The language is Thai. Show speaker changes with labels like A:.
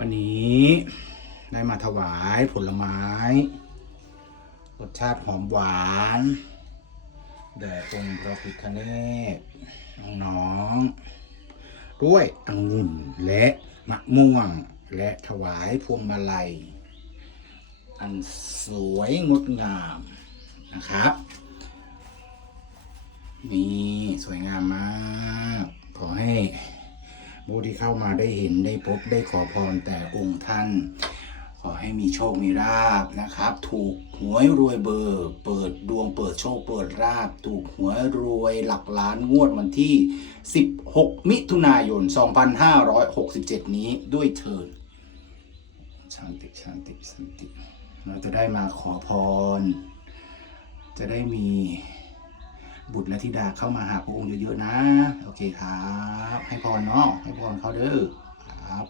A: วันนี้ได้มาถวายผลไม้รสชาติหอมหวานแด่องค์พระพิฆเนศน้องๆด้วยองุ่นและมะม่วงและถวายพวงมาลัย อันสวยงดงามนะครับ นี่ สวยงามมาก ผู้ที่เข้ามาได้เห็นได้พบได้ขอพรแต่องค์ท่าน ขอให้มีโชคมีลาบนะครับ ถูกหวยรวยเบอร์ เปิดดวงเปิดโชคเปิดราบ ถูกหวยรวยหลักล้านงวดวันที่ 16 มิถุนายน 2567 นี้ด้วยเทินชันติชันติชันติ เราจะได้มาขอพร จะได้มี บุตรและธิดาเข้ามาหาพระองค์เยอะๆนะ โอเคครับ ให้พรเนาะให้พรเขาเด้อครับ